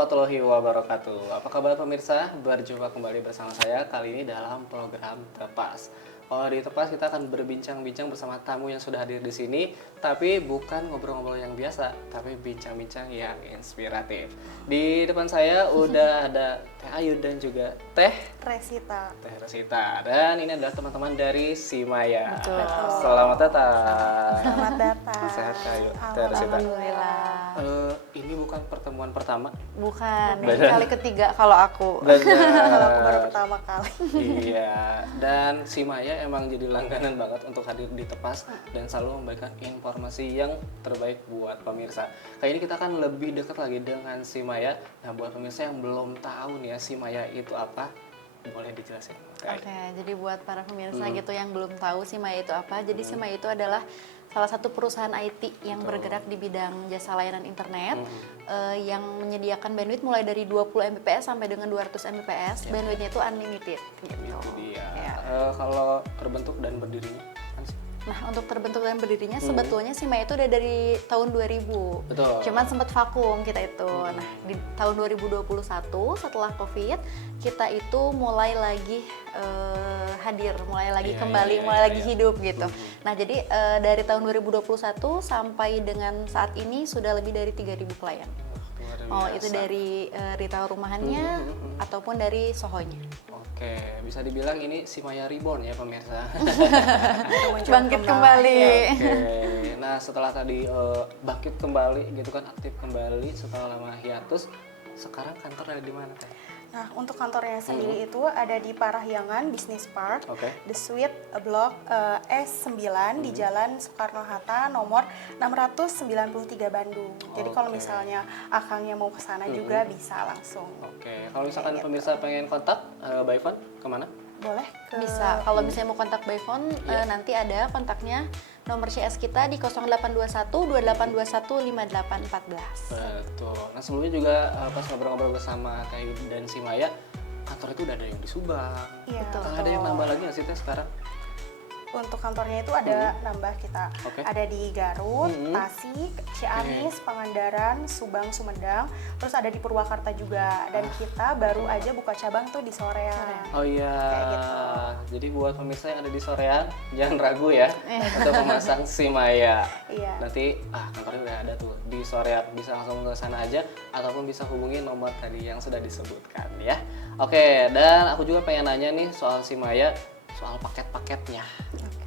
warahmatullahi wabarakatuh. Apa kabar pemirsa? Berjumpa kembali bersama saya kali ini dalam program Tepas. Kalau di Tepas kita akan berbincang-bincang bersama tamu yang sudah hadir di sini, tapi bukan ngobrol-ngobrol yang biasa, tapi bincang-bincang yang inspiratif. Di depan saya udah ada Teh Ayu dan juga Teh Resita. Dan ini adalah teman-teman dari Simaya. Betul. Selamat datang. Selamat datang. Sehat Ayu, Teh Resita. Alhamdulillah. Ini bukan pertemuan pertama. Bukan, ini Benar. kali ketiga kalau aku. Kalau aku baru pertama kali. Iya, dan Simaya emang jadi langganan banget untuk hadir di Tepas dan selalu memberikan informasi yang terbaik buat pemirsa. Kali ini kita akan lebih dekat lagi dengan Simaya. Nah, buat pemirsa yang belum tahu nih ya Simaya itu apa, boleh dijelasin. Oke, jadi buat para pemirsa gitu yang belum tahu Simaya itu apa, jadi Simaya itu adalah salah satu perusahaan IT yang bergerak di bidang jasa layanan internet yang menyediakan bandwidth mulai dari 20 Mbps sampai dengan 200 Mbps. Bandwidthnya itu unlimited gitu. Itu dia. Ya. Kalau terbentuk dan berdirinya kan sih? Nah, untuk terbentuk dan berdirinya sebetulnya Simaya itu udah dari tahun 2000. Betul. Cuman sempat vakum kita itu. Nah, di tahun 2021 setelah Covid, kita itu mulai lagi hadir, mulai lagi kembali, mulai lagi hidup gitu. Nah, jadi dari tahun 2021 sampai dengan saat ini sudah lebih dari 3.000 klien. Luar Itu biasa. dari retail rumahannya ataupun dari sohonya. Oke, bisa dibilang ini Simaya Reborn ya pemirsa. Bangkit kembali. Oke, nah setelah tadi bangkit kembali gitu kan, aktif kembali setelah lama hiatus, sekarang kantor ada di mana Teh? Nah, untuk kantornya sendiri itu ada di Parahyangan Business Park, Oke. The Suite Blok S9 di Jalan Soekarno-Hatta nomor 693 Bandung. Jadi kalau Oke. misalnya akangnya mau ke sana juga bisa langsung. Oke, kalau misalkan pemirsa pengen kontak by phone kemana? Boleh ke Bisa, kalau misalnya mau kontak by phone, nanti ada kontaknya nomor CS kita di 0821 2821 5814. Betul. Nah sebelumnya juga pas ngobrol-ngobrol bersama Teh Ayu dan Simaya, kantor itu udah ada yang di Subang. Iya, Ada yang nambah lagi nggak sih Teh sekarang? Untuk kantornya itu ada nambah kita. Oke. Ada di Garut, Tasik, Ciamis, Pangandaran, Subang, Sumedang, terus ada di Purwakarta juga. Dan kita baru aja buka cabang tuh di Soreang. Oh iya, Kayak gitu. jadi buat pemirsa yang ada di Soreang, jangan ragu ya untuk memasang Simaya. Iya. Nanti kantornya udah ada tuh di Soreang, bisa langsung ke sana aja ataupun bisa hubungi nomor tadi yang sudah disebutkan ya. Oke, dan aku juga pengen nanya nih soal Simaya, soal paket-paketnya.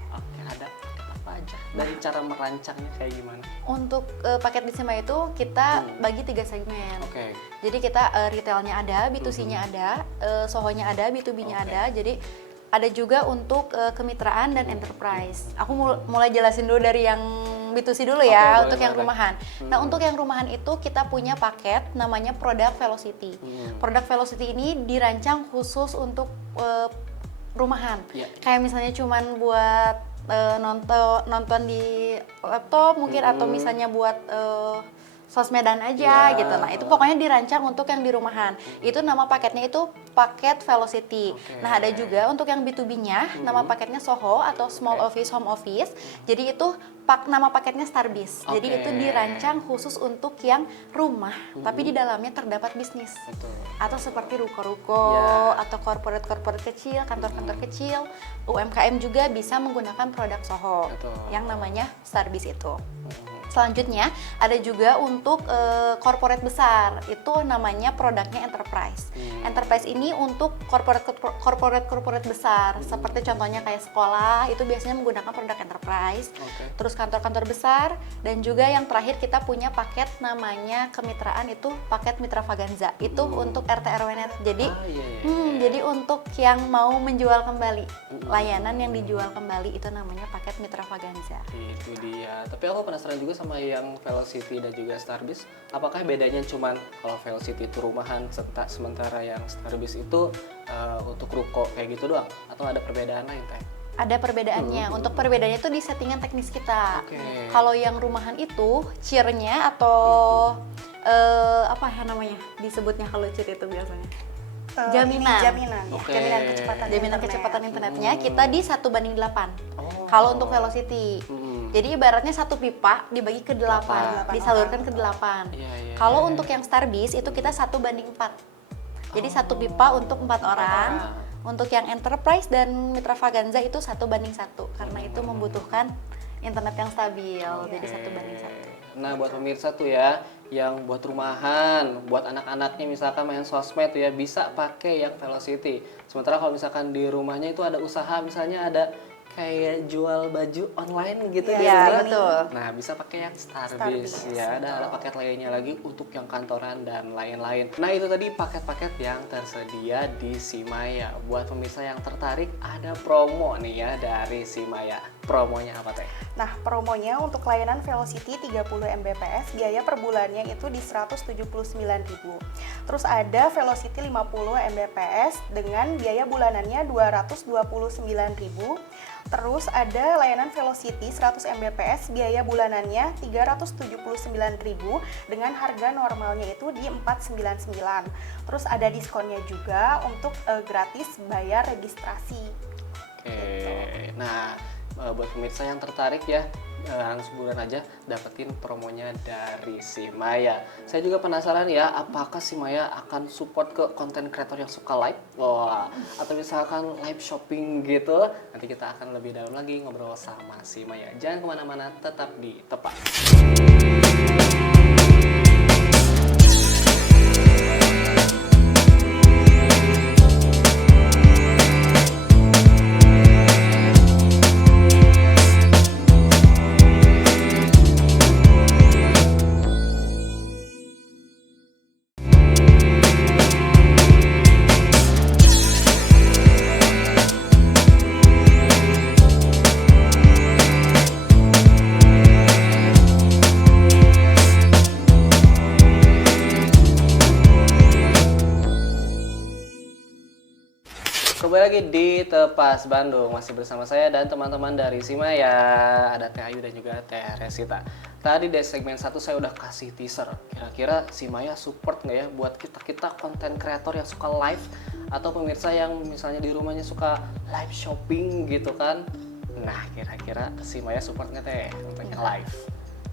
Oke, ada paket apa aja? Dari cara merancangnya kayak gimana? Untuk paket di Simaya itu kita bagi 3 segmen. Oke. Jadi kita retailnya ada, B2C-nya ada, sohonya ada, B2B-nya ada. Jadi ada juga untuk kemitraan dan enterprise. Aku mulai jelasin dulu dari yang B2C dulu ya, Oke, untuk boleh, yang boleh. rumahan. Nah, untuk yang rumahan itu kita punya paket namanya Product Velocity. Product Velocity ini dirancang khusus untuk rumahan. Iya. Kayak misalnya cuman buat nonton di laptop mungkin atau misalnya buat sosmedan aja Iya. gitu. Nah, itu pokoknya dirancang untuk yang di rumahan. Itu nama paketnya itu paket Velocity. Oke. Nah, ada juga untuk yang B2B-nya nama paketnya Soho atau Small Office Home Office. Jadi itu nama paketnya Starbis. Jadi Oke. itu dirancang khusus untuk yang rumah, tapi di dalamnya terdapat bisnis. Betul. Atau seperti ruko-ruko Ya. atau corporate kecil, kantor-kantor kecil, UMKM juga bisa menggunakan produk Soho Betul. yang namanya Starbis itu. Selanjutnya ada juga untuk corporate besar, itu namanya produknya enterprise. Enterprise ini untuk corporate besar, seperti contohnya kayak sekolah itu biasanya menggunakan produk enterprise. Oke. Terus kantor-kantor besar, dan juga yang terakhir kita punya paket namanya kemitraan, itu paket Mitra Vaganza. Itu untuk RT RW-net. Jadi Iya. jadi untuk yang mau menjual kembali, layanan yang dijual kembali itu namanya paket Mitra Vaganza. Itu dia. Tapi aku penasaran juga sama yang Velocity dan juga Starbis. Apakah bedanya cuman kalau Velocity itu rumahan, sementara yang Starbis itu untuk ruko kayak gitu doang? Atau ada perbedaan lain Teh? Ada perbedaannya. Untuk perbedaannya itu di settingan teknis kita. Oke. Kalau yang rumahan itu cheer-nya atau apa ya namanya disebutnya kalau cheer itu biasanya? Jaminan. Jaminan, ya. Oke. Jaminan kecepatan Jaminan internet. kecepatan internetnya kita di 1:8. Oh. Kalau untuk Velocity. Jadi ibaratnya satu pipa dibagi ke 8, Delapan disalurkan ke 8. Iya. Kalau untuk yang Starbis itu kita 1:4. Jadi satu pipa untuk 4 orang. Untuk yang Enterprise dan Mitra Vaganza itu 1:1 karena itu membutuhkan internet yang stabil. Jadi 1:1. Nah, buat pemirsa tuh ya, yang buat rumahan, buat anak-anaknya misalkan main sosmed tuh ya, bisa pakai yang Velocity. Sementara kalau misalkan di rumahnya itu ada usaha, misalnya ada kayak jual baju online gitu Iya, gitu. betul. Nah, bisa pakai yang Starbis ya. Dan ada paket lainnya lagi untuk yang kantoran dan lain-lain. Nah, itu tadi paket-paket yang tersedia di Simaya. Buat pemirsa yang tertarik, ada promo nih ya dari Simaya. Promonya apa teh? Nah, promonya untuk layanan Velocity 30 Mbps, biaya per bulannya itu di 179.000. Terus ada Velocity 50 Mbps dengan biaya bulanannya 229.000. Terus ada layanan Velocity 100 Mbps, biaya bulanannya 379.000 dengan harga normalnya itu di 499. Terus ada diskonnya juga untuk gratis bayar registrasi. Oke. Nah, buat pemirsa yang tertarik ya, langsung bulan aja dapetin promonya dari Simaya. Saya juga penasaran ya, apakah Simaya akan support ke konten kreator yang suka live? Wah, atau misalkan live shopping gitu? Nanti kita akan lebih dalam lagi ngobrol sama Simaya. Jangan kemana-mana, tetap di Tepat. Kembali lagi di Tepas Bandung, masih bersama saya dan teman-teman dari Simaya. Ada Teh Ayu dan juga Teh Resita. Tadi di segmen 1 saya udah kasih teaser. Kira-kira Simaya support nggak ya buat kita-kita konten kreator yang suka live atau pemirsa yang misalnya di rumahnya suka live shopping gitu kan? Nah, kira-kira Simaya support nggak Teh untuk yang live?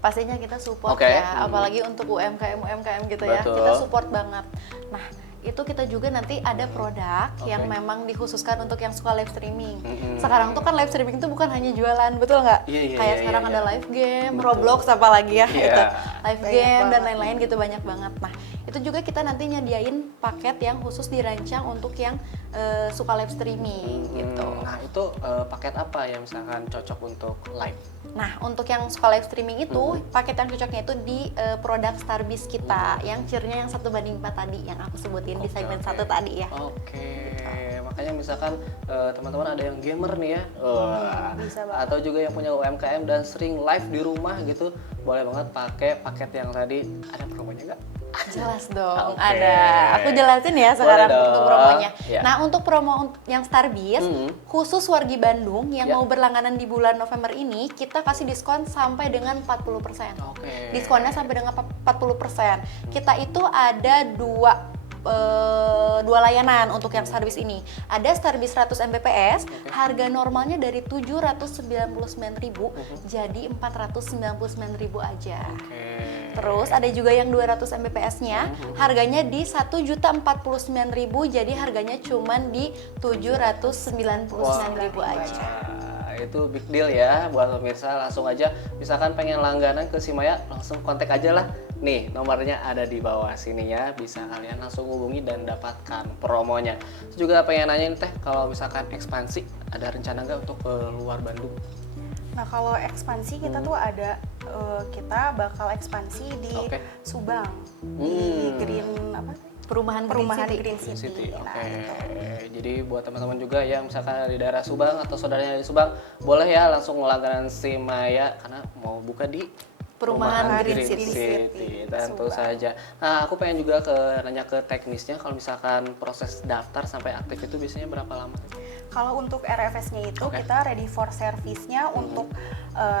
Pastinya kita support Oke. ya, apalagi untuk UMKM gitu ya, Betul. kita support banget. Nah, itu kita juga nanti ada produk yang memang dikhususkan untuk yang suka live streaming. Sekarang tuh kan live streaming itu bukan hanya jualan, betul nggak? Iya, Kayak iya, sekarang iya, ada iya. live game, Betul. Roblox apalagi ya, Iya. itu live Banyak game dan banget. lain-lain gitu, banyak banget. Nah, itu juga kita nanti nyediain paket yang khusus dirancang untuk yang suka live streaming gitu. Nah, itu paket apa yang misalkan cocok untuk live? Nah, untuk yang suka live streaming itu, paket yang cocoknya itu di produk Starbis kita, yang cirinya yang 1:4 tadi, yang aku sebutin di segmen 1 tadi ya. Oke, makanya misalkan teman-teman ada yang gamer nih ya, bisa banget. atau juga yang punya UMKM dan sering live di rumah gitu, boleh banget pakai paket yang tadi. Ada promonya nggak? Jelas dong, Oke. ada. Aku jelasin ya sekarang Boleh untuk dong. promonya. Ya. Nah, untuk promo yang Starbis, khusus wargi Bandung yang Ya. mau berlangganan di bulan November ini, kita kasih diskon sampai dengan 40%. Oke. Diskonnya sampai dengan 40%. Kita itu ada dua layanan untuk yang Starbis ini. Ada Starbis 100 Mbps, harga normalnya dari 799.000 jadi 499.000 aja. Oke. Terus ada juga yang 200 Mbps-nya, harganya di 1.049.000 jadi harganya cuman di 799.000 aja. Itu big deal ya buat pemirsa. Langsung aja misalkan pengen langganan ke Simaya, langsung kontak aja lah. Nih, nomornya ada di bawah sini ya. Bisa kalian langsung hubungi dan dapatkan promonya. Terus juga pengen nanya nih Teh, kalau misalkan ekspansi, ada rencana nggak untuk ke luar Bandung? Nah, kalau ekspansi kita tuh ada kita bakal ekspansi di Oke. Subang, di Green apa? Perumahan Perumahan Green Green City. City. Oke. Nah, itu. Jadi buat teman-teman juga yang misalkan di daerah Subang atau saudaranya di Subang, boleh ya langsung langganan Simaya karena mau buka di Perumahan Green City. City. Tentu Subang. saja. Nah, aku pengen juga nanya ke teknisnya, kalau misalkan proses daftar sampai aktif itu biasanya berapa lama? Kalau untuk RFS-nya itu Oke. kita ready for service-nya untuk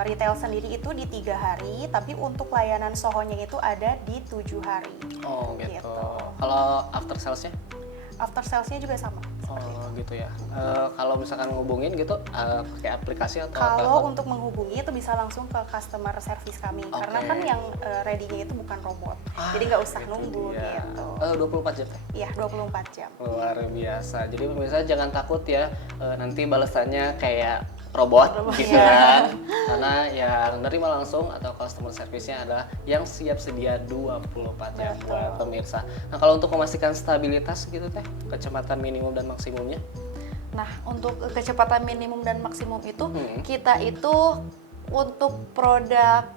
retail sendiri itu di 3 hari, tapi untuk layanan Soho-nya itu ada di 7 hari. Oh gitu. Gitu. Kalau after sales-nya? after salesnya juga sama. Oh gitu ya. Kalau misalkan ngubungin gitu pakai aplikasi atau Kalau apa? untuk menghubungi itu bisa langsung ke customer service kami, Oke. karena kan yang ready-nya itu bukan robot, jadi nggak usah Itu nunggu dia. gitu. 24 jam teh? Iya, 24 jam. Luar biasa. Jadi pemirsa jangan takut ya nanti balasannya kayak robot gitu Iya. kan. Karena yang nerima langsung atau customer service-nya adalah yang siap sedia 24 jam Betul. buat pemirsa. Nah, kalau untuk memastikan stabilitas gitu teh, kecepatan minimum dan maksimumnya. Nah, untuk kecepatan minimum dan maksimum itu kita itu untuk produk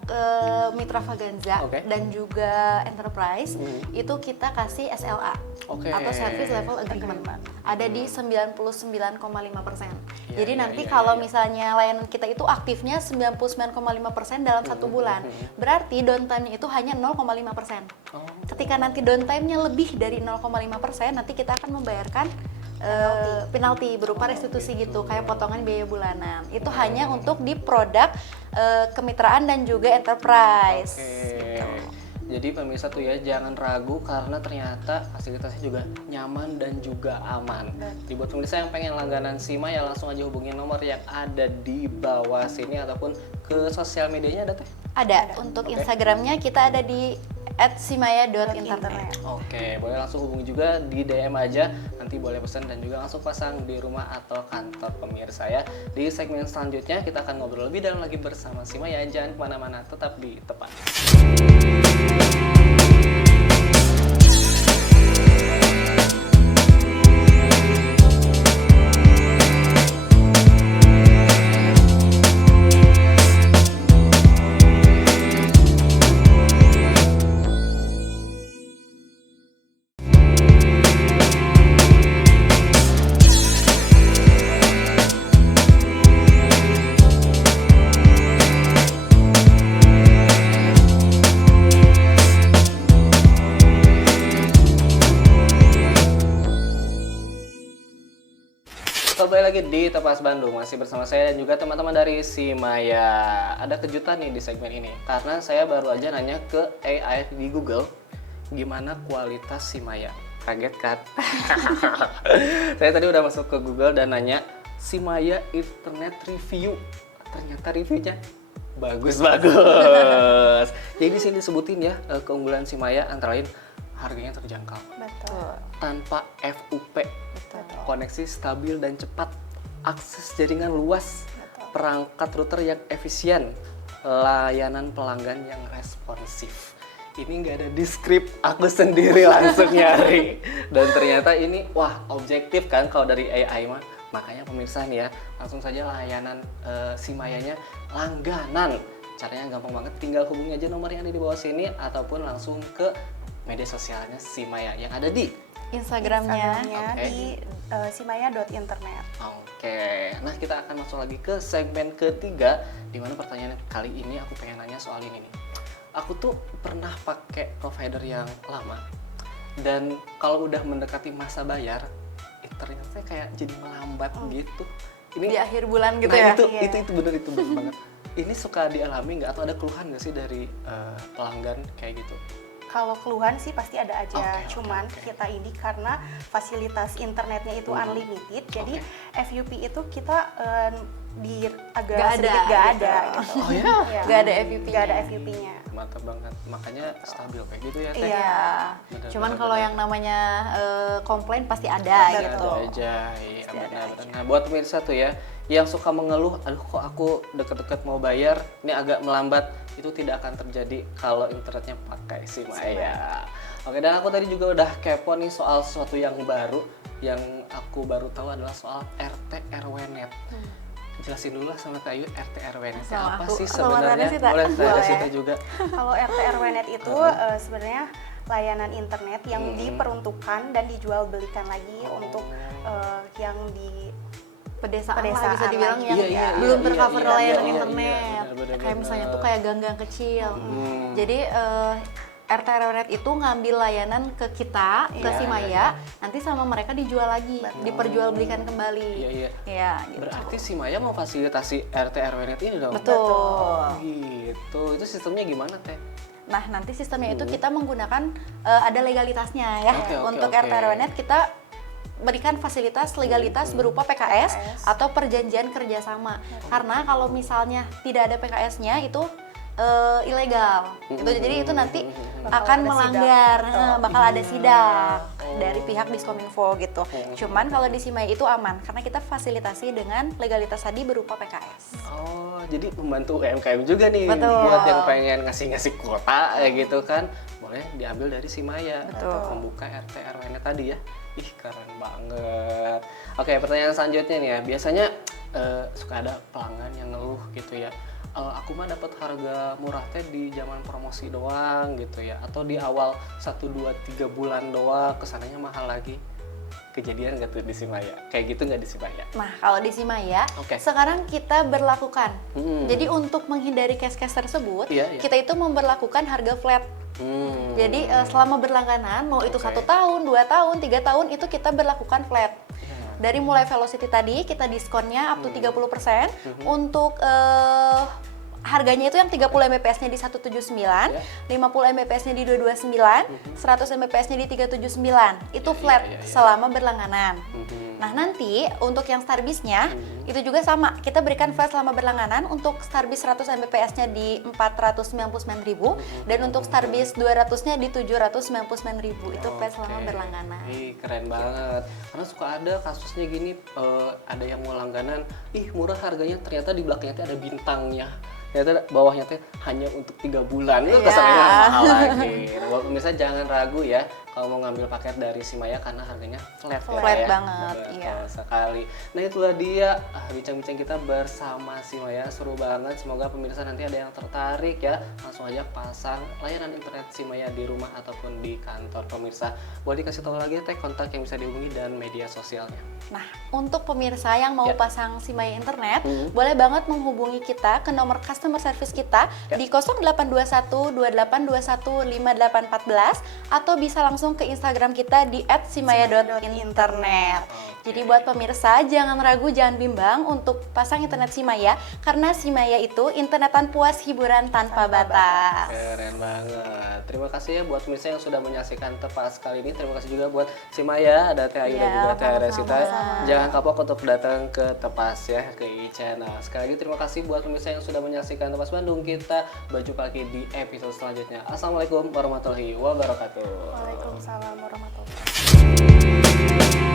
Mitra Vaganza Oke. dan juga Enterprise itu kita kasih SLA Oke. atau Service Level Agreement. Ada di 99,5%. Iya, Jadi iya, nanti iya, kalau iya. misalnya layanan kita itu aktifnya 99,5% dalam 1 bulan, berarti downtime-nya itu hanya 0,5%. Oh. Ketika nanti downtime-nya lebih dari 0,5%, nanti kita akan membayarkan penalti berupa restitusi gitu, kayak potongan biaya bulanan. Itu hanya untuk di produk kemitraan dan juga enterprise. Oke. Jadi pemirsa tuh ya jangan ragu karena ternyata fasilitasnya juga nyaman dan juga aman. Jadi buat pemirsa yang pengen langganan SIMA ya langsung aja hubungi nomor yang ada di bawah sini ataupun ke sosial medianya ada teh. Ada. Untuk Oke. Instagramnya kita ada di @simaya.internet. Oke, boleh langsung hubungi juga di DM aja. Nanti boleh pesan dan juga langsung pasang di rumah atau kantor pemirsa ya. Di segmen selanjutnya kita akan ngobrol lebih dalam lagi bersama Sima ya. Jangan kemana-mana, tetap di Tepat. Kembali lagi di Tepas Bandung, masih bersama saya dan juga teman-teman dari Simaya. Ada kejutan nih di segmen ini, karena saya baru aja nanya ke AI di Google, gimana kualitas Simaya. Kaget kan? Saya tadi udah masuk ke Google dan nanya, Simaya Internet Review. Ternyata reviewnya bagus-bagus. Jadi di sini disebutin ya, keunggulan Simaya antara lain harganya terjangkau, Betul. tanpa FUP, Betul. koneksi stabil dan cepat, akses jaringan luas, Betul. perangkat router yang efisien, layanan pelanggan yang responsif. Ini nggak ada di skrip, aku sendiri langsung nyari. Dan ternyata ini, wah objektif kan kalau dari AI mah. Makanya pemirsa nih ya, langsung saja layanan Simayanya langganan. Caranya gampang banget, tinggal hubungi aja nomor yang ada di bawah sini ataupun langsung ke media sosialnya Simaya yang ada di Instagramnya. Oke. di simaya.internet. Oke, nah kita akan masuk lagi ke segmen ketiga, di mana pertanyaan kali ini aku pengen nanya soal ini nih. Aku tuh pernah pakai provider yang lama, dan kalau udah mendekati masa bayar, ternyata kayak jadi melambat gitu. Di akhir bulan gitu nah, ya. itu bener banget. Ini suka dialami nggak atau ada keluhan nggak sih dari pelanggan kayak gitu? Kalau keluhan sih pasti ada aja, Oke, cuman oke. kita ini karena fasilitas internetnya itu unlimited, jadi FUP itu kita di agak Nggak ada, sedikit nggak gitu. ada gitu. Oh ya? Iya. Nggak ada FUP-nya. Nggak ada FUP-nya. Mantap banget, makanya stabil kayak gitu ya Teh? Iya. Bener, Cuman bener, kalau bener. yang namanya komplain pasti ada Pasti gitu. Ada aja, iya Pasti ada benar-benar. Nah buat pemirsa tuh ya, yang suka mengeluh, aduh kok aku deket-deket mau bayar, ini agak melambat, itu tidak akan terjadi kalau internetnya pakai Simaya. Oke, dan aku tadi juga udah kepo nih soal sesuatu yang baru, yang aku baru tahu adalah soal RT RW-net. Jelasin dulu lah sama Kak Ayu, RT RW-net Sama apa aku. sih Sama sebenarnya? Tania Sita. Boleh saya Boleh. Sita juga. Kalau RT RW-net itu sebenarnya layanan internet yang diperuntukkan dan dijual belikan lagi untuk yang di Pedesaan, lah Pedesaan bisa dibilang lagi. yang Iya, belum iya, tercover iya, layanan iya, internet. benar, Kayak misalnya tuh kayak gang-gang kecil. Hmm. Jadi RT RW-net itu ngambil layanan ke kita, ke Iya, Simaya, iya, nanti sama mereka dijual lagi, diperjualbelikan kembali. Iya, iya. Iya, gitu. Berarti Simaya mau fasilitasi RT RW-net ini dong? Betul. Oh, gitu. Itu sistemnya gimana, Teh? Nah, nanti sistemnya itu kita menggunakan ada legalitasnya ya. Oke, oke, Untuk oke. RT RW-net kita berikan fasilitas legalitas berupa PKS atau perjanjian kerjasama. Karena kalau misalnya tidak ada PKS-nya itu ilegal. Jadi itu nanti akan melanggar, bakal ada sidak dari pihak Diskominfo gitu. Cuman kalau di Simaya itu aman karena kita fasilitasi dengan legalitas tadi berupa PKS. Oh, jadi membantu UMKM juga nih. Betul. Buat yang pengen ngasih kuota kayak gitu kan, boleh diambil dari Simaya. Betul. Membuka RT RW-nya tadi ya. Ih, keren banget. Oke, pertanyaan selanjutnya nih ya. Biasanya suka ada pelanggan yang ngeluh gitu ya. Aku mah dapat harga murah teh di zaman promosi doang gitu ya, atau di awal 1, 2, 3 bulan doang, kesananya mahal lagi. Kejadian nggak tuh di Simaya? Kayak gitu nggak di Simaya? Nah, kalau di Simaya, Oke. sekarang kita berlakukan. Jadi untuk menghindari case-case tersebut, Iya. kita itu memberlakukan harga flat. Jadi selama berlangganan, mau itu Oke. 1 tahun, 2 tahun, 3 tahun, itu kita berlakukan flat. Iya. Dari mulai velocity tadi, kita diskonnya up to 30%. Untuk harganya itu yang 30 Mbps-nya di 179, 50 Mbps-nya di 229, 100 Mbps-nya di 379. Itu flat selama berlangganan. Nah, nanti untuk yang Starbizz-nya itu juga sama. Kita berikan flat selama berlangganan. Untuk Starbizz 100 Mbps-nya di 499.000 dan untuk Starbizz 200-nya di 799.000. Itu flat selama berlangganan. Ih, keren banget. Karena suka ada kasusnya gini, ada yang mau langganan, ih murah harganya, ternyata di belakangnya tuh ada bintangnya. Ternyata bawahnya teh hanya untuk 3 bulan, itu kesannya mahal lagi. Nah, buat pemirsa jangan ragu ya kalau mau ngambil paket dari Simaya karena harganya flat, Flat ya. banget, Betul iya. sekali. Nah, itulah dia bincang-bincang kita bersama Simaya, seru banget. Semoga pemirsa nanti ada yang tertarik ya, langsung aja pasang layanan internet Simaya di rumah ataupun di kantor pemirsa. Boleh dikasih tahu lagi teh kontak yang bisa dihubungi dan media sosialnya. Nah, untuk pemirsa yang mau Ya. pasang Simaya internet, boleh banget menghubungi kita ke nomor customer service kita di 0821 2821 5814 atau bisa langsung ke Instagram kita di @simaya.internet. Jadi buat pemirsa jangan ragu, jangan bimbang untuk pasang internet Simaya karena Simaya itu internetan puas, hiburan tanpa batas. Keren banget. Terima kasih ya buat pemirsa yang sudah menyaksikan Tepas kali ini. Terima kasih juga buat Simaya, ada Teh Ayu dan Iya, juga Teh Resita. sama-sama. Jangan kapok untuk datang ke Tepas ya, ke i-channel. Sekali lagi terima kasih buat pemirsa yang sudah menyaksikan Tepas Bandung. Kita berjumpa lagi di episode selanjutnya. Assalamualaikum warahmatullahi wabarakatuh. Waalaikumsalam warahmatullahi wabarakatuh.